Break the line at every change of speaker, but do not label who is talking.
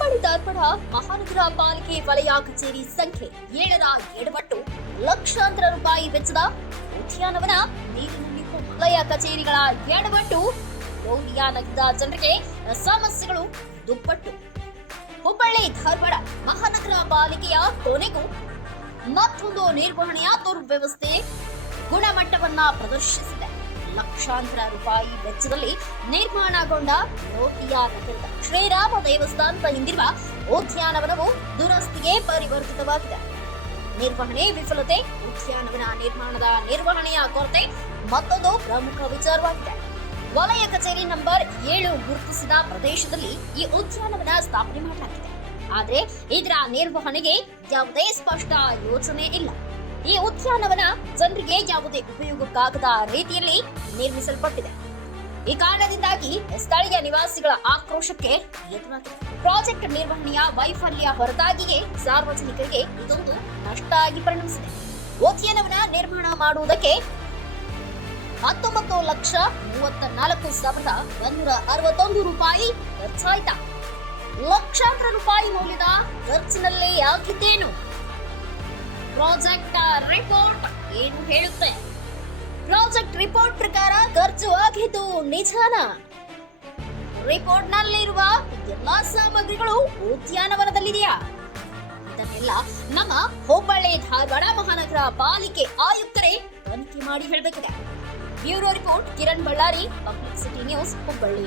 ಹುಬ್ಬಳ್ಳಿ ಧಾರವಾಡ ಮಹಾನಗರ ಪಾಲಿಕೆ ವಲಯ ಕಚೇರಿ ಸಂಖ್ಯೆ ಏಳರ ಎಡವಟ್ಟು ಲಕ್ಷಾಂತರ ರೂಪಾಯಿ ವೆಚ್ಚದ ಉದ್ಯಾನವನ ನೀರು. ವಲಯ ಕಚೇರಿಗಳ ಎಡವಟ್ಟು ಗೌರಿಯಾನಗರದ ಜನರಿಗೆ ಸಮಸ್ಯೆಗಳು ದುಪ್ಪಟ್ಟು ಹುಬ್ಬಳ್ಳಿ ಧಾರವಾಡ ಮಹಾನಗರ ಪಾಲಿಕೆಯ ಕೊನೆಗೂ ಮತ್ತೊಂದು ನಿರ್ವಹಣೆಯ ದುರ್ವ್ಯವಸ್ಥೆ ಗುಣಮಟ್ಟವನ್ನ ಪ್ರದರ್ಶಿಸಿದೆ ಲಕ್ಷಾಂತರ ರೂಪಾಯಿ ವೆಚ್ಚದಲ್ಲಿ ನಿರ್ಮಾಣಗೊಂಡ ಲೋಕಿಯಾ ನಗರದ ಶ್ರೀರಾಮ ದೇವಸ್ಥಾನದ ಹಿಂದಿರುವ ಉದ್ಯಾನವನವು ದುರಸ್ತಿಗೆ ಪರಿವರ್ತಿತವಾಗಿದೆ. ನಿರ್ವಹಣೆ, ವಿಫಲತೆ, ಉದ್ಯಾನವನ ನಿರ್ಮಾಣದ ನಿರ್ವಹಣೆಯ ಕೊರತೆ ಮತ್ತೊಂದು ಪ್ರಮುಖ ವಿಚಾರವಾಗಿದೆ. ವಲಯ ಕಚೇರಿ ನಂಬರ್ ಏಳು ಗುರುತಿಸಿದ ಪ್ರದೇಶದಲ್ಲಿ ಈ ಉದ್ಯಾನವನ ಸ್ಥಾಪನೆ ಮಾಡಲಾಗಿದೆ. ಆದರೆ ಇದರ ನಿರ್ವಹಣೆಗೆ ಯಾವುದೇ ಸ್ಪಷ್ಟ ಯೋಚನೆ ಇಲ್ಲ. ಈ ಉದ್ಯಾನವನ ಜನರಿಗೆ ಯಾವುದೇ ಉಪಯೋಗಕ್ಕಾಗದ ರೀತಿಯಲ್ಲಿ ನಿರ್ಮಿಸಲ್ಪಟ್ಟಿದೆ. ಈ ಕಾರಣದಿಂದಾಗಿ ಸ್ಥಳೀಯ ನಿವಾಸಿಗಳ ಆಕ್ರೋಶಕ್ಕೆ ಪ್ರಾಜೆಕ್ಟ್ ನಿರ್ವಹಣೆಯ ವೈಫಲ್ಯ ಹೊರತಾಗಿಯೇ ಸಾರ್ವಜನಿಕರಿಗೆ ಇದೊಂದು ನಷ್ಟ ಆಗಿ ಪರಿಣಮಿಸಿದೆ. ಉದ್ಯಾನವನ ನಿರ್ಮಾಣ ಮಾಡುವುದಕ್ಕೆ ಹತ್ತೊಂಬತ್ತು ಲಕ್ಷ ಮೂವತ್ತ ನಾಲ್ಕು ಸಾವಿರದ ಒಂದೂರ ಅರವತ್ತೊಂದು ರೂಪಾಯಿ ಖರ್ಚಾಯ್ತ? ಲಕ್ಷಾಂತರ ರೂಪಾಯಿ ಮೌಲ್ಯದ ಖರ್ಚಿನಲ್ಲೇ ಆಗಿದ್ದೇನು ಪ್ರಾಜೆಕ್ಟ್ ರಿಪೋರ್ಟ್ ಏನು ಹೇಳುತ್ತೆ? ಪ್ರಾಜೆಕ್ಟ್ ರಿಪೋರ್ಟ್ ಪ್ರಕಾರ ಖರ್ಚು ಆಗಿದ್ದು ನಿಧಾನ. ರಿಪೋರ್ಟ್ ನಲ್ಲಿರುವ ಎಲ್ಲಾ ಸಾಮಗ್ರಿಗಳು ಉದ್ಯಾನವನದಲ್ಲಿದೆಯಾ? ಇದನ್ನೆಲ್ಲ ನಮ್ಮ ಹುಬ್ಬಳ್ಳಿ ಧಾರವಾಡ ಮಹಾನಗರ ಪಾಲಿಕೆ ಆಯುಕ್ತರೇ ತನಿಖೆ ಮಾಡಿ ಹೇಳಬೇಕಿದೆ. Bureau report Kiran Ballari public city news Hubballi